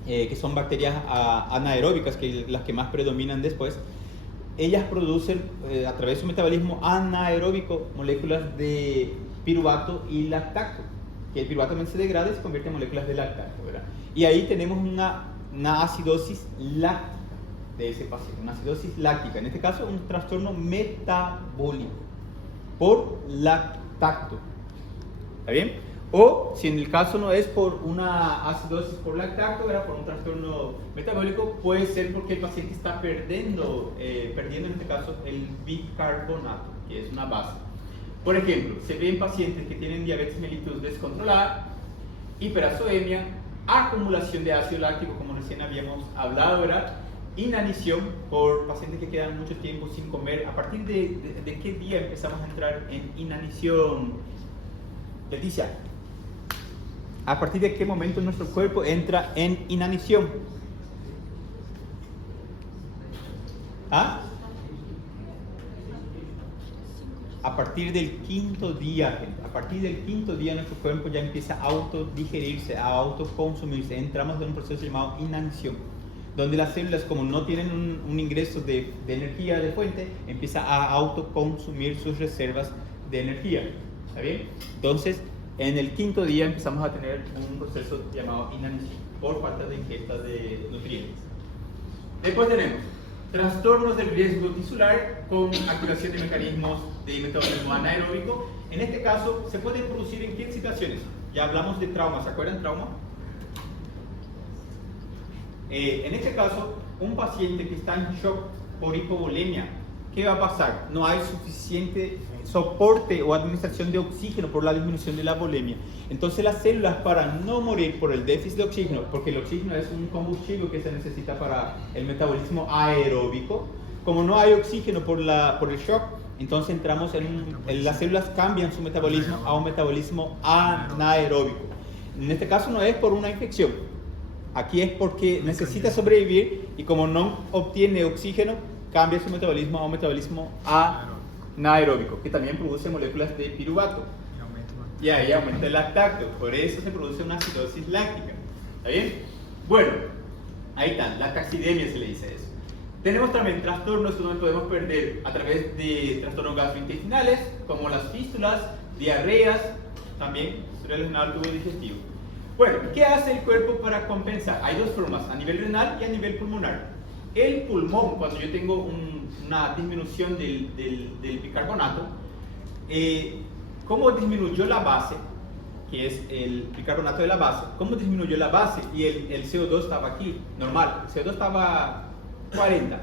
que son bacterias anaeróbicas, que las que más predominan después, ellas producen a través de su metabolismo anaeróbico moléculas de piruvato y lactato, que el piruvato también se degrada y se convierte en moléculas de lactato, ¿verdad? Y ahí tenemos una acidosis láctica de ese paciente, una acidosis láctica, en este caso un trastorno metabólico por lactato. ¿Está bien? O si en el caso no es por una acidosis por lactato, por un trastorno metabólico, puede ser porque el paciente está perdiendo en este caso el bicarbonato, que es una base. Por ejemplo, se ve en pacientes que tienen diabetes mellitus descontrolada, hiperazoemia, acumulación de ácido láctico, como recién habíamos hablado, ¿verdad? Inanición por pacientes que quedan mucho tiempo sin comer. ¿A partir de qué día empezamos a entrar en inanición, Leticia? ¿A partir de qué momento nuestro cuerpo entra en inanición? ¿Ah? A partir del quinto día, gente. A partir del quinto día nuestro cuerpo ya empieza a autodigerirse, a autoconsumirse. Entramos en un proceso llamado inanición, donde las células, como no tienen un ingreso de energía de fuente, empieza a autoconsumir sus reservas de energía. ¿Está bien? Entonces, en el quinto día empezamos a tener un proceso llamado inanición por falta de ingesta de nutrientes. Después tenemos trastornos del riesgo tisular con activación de mecanismos de metabolismo anaeróbico. En este caso, se pueden producir en qué situaciones. Ya hablamos de trauma, ¿se acuerdan trauma? En este caso, un paciente que está en shock por hipovolemia, ¿qué va a pasar? No hay suficiente soporte o administración de oxígeno por la disminución de la volemia. Entonces las células, para no morir por el déficit de oxígeno, porque el oxígeno es un combustible que se necesita para el metabolismo aeróbico, como no hay oxígeno por el shock, entonces entramos las células cambian su metabolismo a un metabolismo anaeróbico. En este caso no es por una infección, aquí es porque necesita sobrevivir y como no obtiene oxígeno, cambia su metabolismo a un metabolismo anaeróbico, que también produce moléculas de piruvato. Y ahí aumenta el lactato, por eso se produce una acidosis láctica. ¿Está bien? Bueno, ahí está, la taxidemia se le dice eso. Tenemos también trastornos donde podemos perder a través de trastornos gastrointestinales, como las fístulas, diarreas, también relacionado al tubo digestivo. Bueno, ¿qué hace el cuerpo para compensar? Hay dos formas, a nivel renal y a nivel pulmonar. El pulmón, cuando yo tengo una disminución del bicarbonato, ¿cómo disminuyó la base? Que es el bicarbonato de la base. ¿Cómo disminuyó la base? Y el CO2 estaba aquí, normal. El CO2 estaba 40.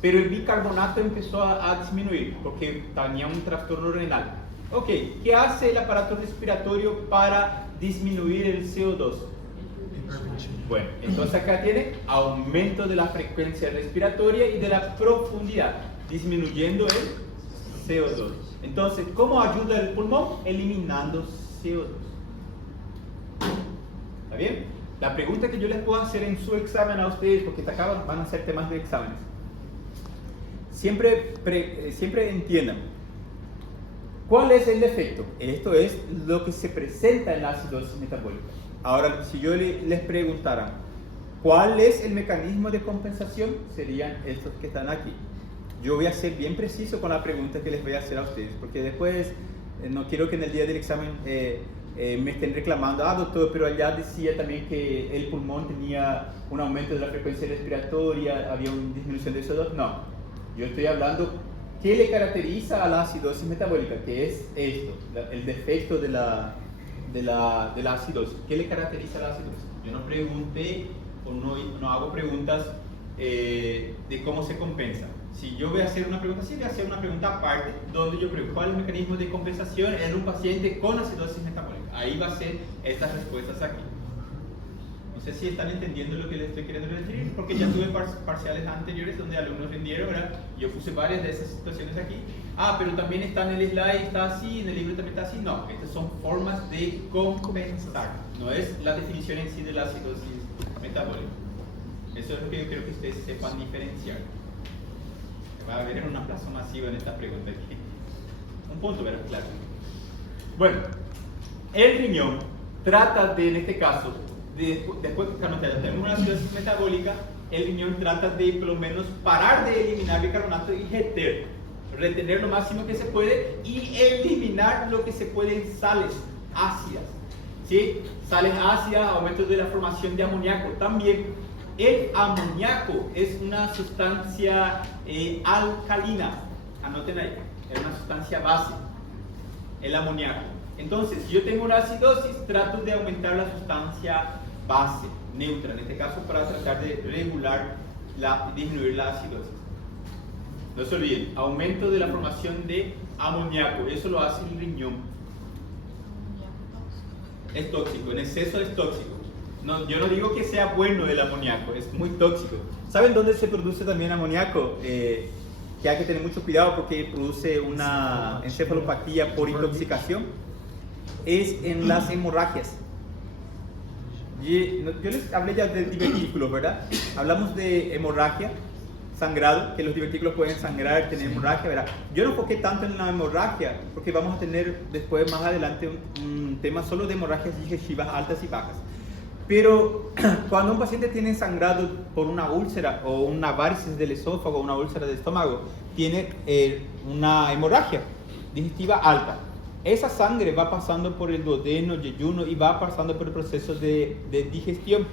Pero el bicarbonato empezó a disminuir porque tenía un trastorno renal. Ok, ¿qué hace el aparato respiratorio para disminuir el CO2? Bueno, entonces acá tiene aumento de la frecuencia respiratoria y de la profundidad, disminuyendo el CO2. Entonces, ¿cómo ayuda el pulmón? Eliminando CO2. ¿Está bien? La pregunta que yo les puedo hacer en su examen a ustedes, porque acá van a ser temas de exámenes. Siempre entiendan, ¿cuál es el defecto? Esto es lo que se presenta en la acidosis metabólica. Ahora, si yo les preguntara, ¿cuál es el mecanismo de compensación? Serían estos que están aquí. Yo voy a ser bien preciso con la pregunta que les voy a hacer a ustedes, porque después no quiero que en el día del examen me estén reclamando, doctor, pero allá decía también que el pulmón tenía un aumento de la frecuencia respiratoria, había una disminución de CO2. No, yo estoy hablando, ¿qué le caracteriza a la acidosis metabólica? Que es esto, el defecto de la acidosis. ¿Qué le caracteriza a la acidosis? Yo no pregunté o no hago preguntas de cómo se compensa. Si yo voy a hacer una pregunta, sí voy a hacer una pregunta aparte, donde yo pregunto cuál es el mecanismo de compensación en un paciente con acidosis metabólica. Ahí va a ser estas respuestas aquí. No sé si están entendiendo lo que les estoy queriendo decir, porque ya tuve parciales anteriores donde alumnos rindieron, ¿verdad? Yo puse varias de esas situaciones aquí. Pero también está en el slide, está así, en el libro también está así. No, estas son formas de compensar. No es la definición en sí de la acidosis metabólica. Eso es lo que yo quiero que ustedes sepan diferenciar. Va a haber un aplauso masivo en esta pregunta aquí. Un punto, ¿verdad? Claro. Bueno, el riñón trata de, en este caso, después que tenemos una acidosis metabólica, el riñón trata de, por lo menos, parar de eliminar bicarbonato y retener lo máximo que se puede y eliminar lo que se puede en sales ácidas. ¿Sí? Sales ácidas, aumento de la formación de amoníaco. También el amoníaco es una sustancia alcalina. Anoten ahí, es una sustancia base. El amoníaco. Entonces, si yo tengo una acidosis, trato de aumentar la sustancia base, neutra, en este caso para tratar de regular, disminuir la acidosis. No se olviden, aumento de la formación de amoníaco, eso lo hace el riñón. Es tóxico, en exceso es tóxico. No, yo no digo que sea bueno el amoníaco, es muy tóxico. ¿Saben dónde se produce también amoníaco? Que hay que tener mucho cuidado porque produce una encefalopatía por intoxicación. Es en las hemorragias. Yo les hablé ya de divertículos, ¿verdad? Hablamos de hemorragia, sangrado, que los divertículos pueden sangrar, tener hemorragia, ¿verdad? Yo no enfoqué tanto en la hemorragia, porque vamos a tener después, más adelante, un tema solo de hemorragias digestivas altas y bajas. Pero cuando un paciente tiene sangrado por una úlcera o una varices del esófago o una úlcera del estómago, tiene una hemorragia digestiva alta. Esa sangre va pasando por el duodeno, yeyuno y va pasando por el proceso de digestión.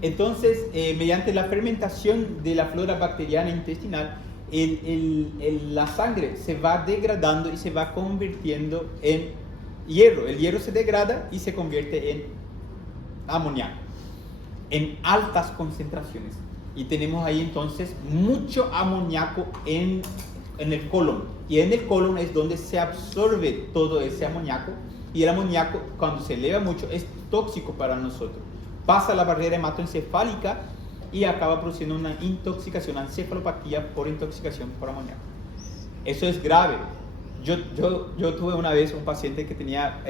Entonces, mediante la fermentación de la flora bacteriana intestinal, la sangre se va degradando y se va convirtiendo en hierro. El hierro se degrada y se convierte en amoníaco, en altas concentraciones. Y tenemos ahí entonces mucho amoníaco en el colon. Y en el colon es donde se absorbe todo ese amoníaco. Y el amoníaco, cuando se eleva mucho, es tóxico para nosotros. Pasa la barrera hematoencefálica y acaba produciendo una intoxicación, una encefalopatía por intoxicación por amoníaco. Eso es grave. Yo tuve una vez un paciente que tenía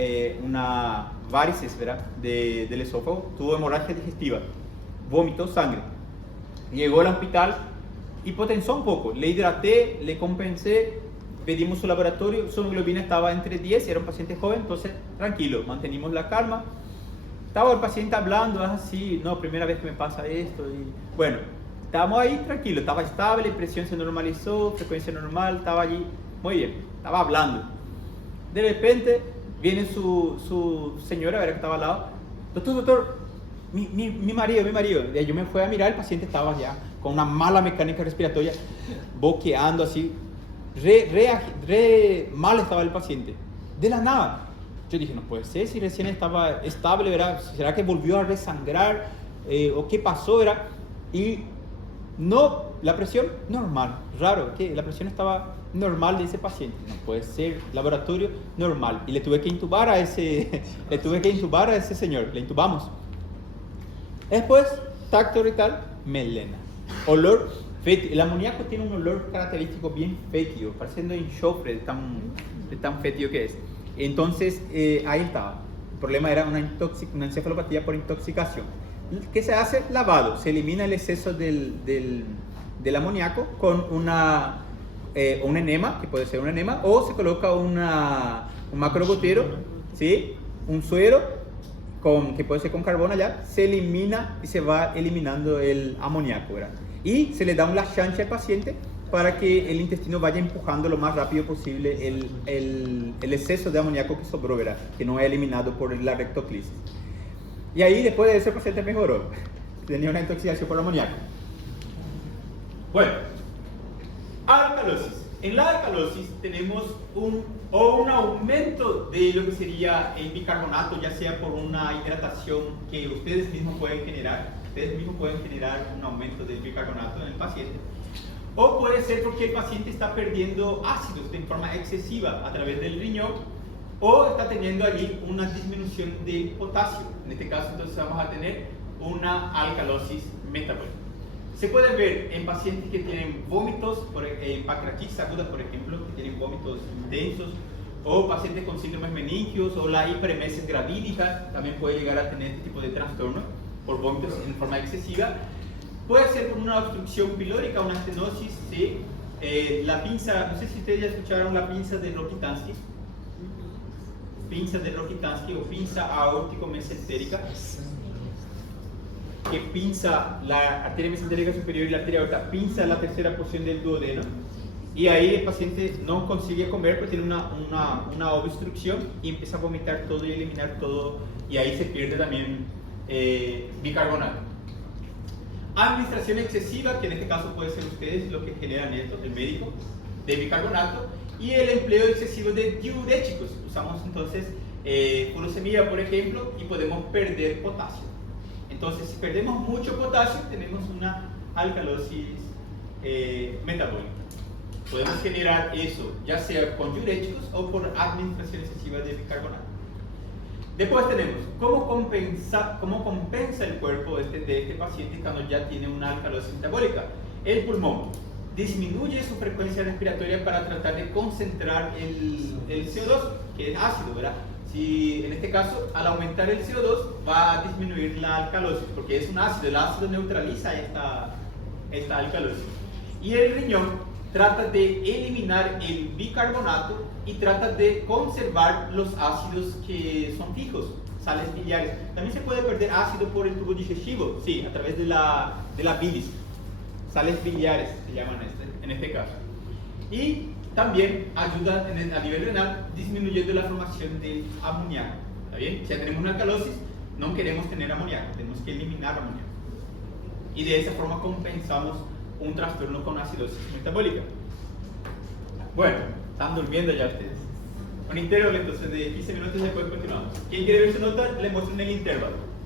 una varices, ¿verdad? Del esófago, tuvo hemorragia digestiva, vomitó sangre. Llegó al hospital, hipotensó un poco, le hidraté, le compensé, pedimos su laboratorio, su hemoglobina estaba entre 10, era un paciente joven, entonces tranquilo, mantenimos la calma. Estaba el paciente hablando, así, no, primera vez que me pasa esto, y bueno, estábamos ahí tranquilos, estaba estable, presión se normalizó, frecuencia normal, estaba allí, muy bien, estaba hablando. De repente viene su señora, ¿verdad? Que estaba al lado, doctor, mi marido, y yo me fui a mirar, el paciente estaba ya con una mala mecánica respiratoria, boqueando así, re mal estaba el paciente, de la nada. Yo dije, no puede ser, si recién estaba estable, ¿verdad? ¿Será que volvió a resangrar? ¿O qué pasó, verdad? Y no, la presión normal, raro, que la presión estaba normal de ese paciente. No puede ser, laboratorio normal. Y le tuve que intubar a ese señor, le intubamos. Después, tacto rectal, melena. Olor fétido. El amoníaco tiene un olor característico bien fétido, pareciendo enxofre de tan fétido que es. Entonces, ahí estaba. El problema era una encefalopatía por intoxicación. ¿Qué se hace? Lavado. Se elimina el exceso del amoníaco con un enema, que puede ser un enema, o se coloca un macrogotero, ¿sí? Un suero, que puede ser con carbón allá, se elimina y se va eliminando el amoníaco, ¿verdad? Y se le da un laxante al paciente para que el intestino vaya empujando lo más rápido posible el exceso de amoníaco que sobró, ¿verdad? Que no es eliminado por la rectoclisis. Y ahí después de eso el paciente mejoró. Tenía una intoxicación por amoníaco. Bueno, alcalosis. En la alcalosis tenemos un aumento de lo que sería el bicarbonato, ya sea por una hidratación que ustedes mismos pueden generar. Ustedes mismos pueden generar un aumento del bicarbonato en el paciente. O puede ser porque el paciente está perdiendo ácidos de forma excesiva a través del riñón, o está teniendo allí una disminución de potasio. En este caso, entonces vamos a tener una alcalosis metabólica. Se puede ver en pacientes que tienen vómitos, en pancreatitis aguda, por ejemplo, que tienen vómitos intensos, o pacientes con síndromes meningios, o la hiperemesis gravídica, también puede llegar a tener este tipo de trastorno por vómitos en forma excesiva. Puede ser por una obstrucción pilórica, una estenosis, ¿sí? La pinza, no sé si ustedes ya escucharon la pinza de Rokitansky. Pinza de Rokitansky o pinza aórtico-mesentérica, que pinza la arteria mesentérica superior y la arteria aorta, pinza la tercera porción del duodeno, y ahí el paciente no consigue comer porque tiene una obstrucción y empieza a vomitar todo y eliminar todo, y ahí se pierde también bicarbonato. Administración excesiva, que en este caso puede ser ustedes los que generan esto, el médico, de bicarbonato, y el empleo excesivo de diuréticos. Usamos entonces furosemida, por ejemplo, y podemos perder potasio. Entonces, si perdemos mucho potasio, tenemos una alcalosis metabólica. Podemos generar eso, ya sea con diuréticos o por administración excesiva de bicarbonato. Después tenemos cómo compensa el cuerpo de este paciente cuando ya tiene una alcalosis metabólica. El pulmón disminuye su frecuencia respiratoria para tratar de concentrar el CO2, que es ácido, ¿verdad? Si en este caso, al aumentar el CO2, va a disminuir la alcalosis, porque es un ácido, el ácido neutraliza esta alcalosis. Y el riñón trata de eliminar el bicarbonato y trata de conservar los ácidos que son fijos, sales biliares. También se puede perder ácido por el tubo digestivo, sí, a través de la bilis. Sales biliares se llaman en este caso. Y también ayuda a nivel renal disminuyendo la formación de amoníaco. ¿Está bien? Si ya tenemos una alcalosis, no queremos tener amoníaco, tenemos que eliminar amoníaco. Y de esa forma compensamos un trastorno con acidosis metabólica. Bueno, están durmiendo ya ustedes. Un intervalo entonces de 15 minutos y después continuamos. ¿Quién quiere ver su nota? Le muestro en el intervalo.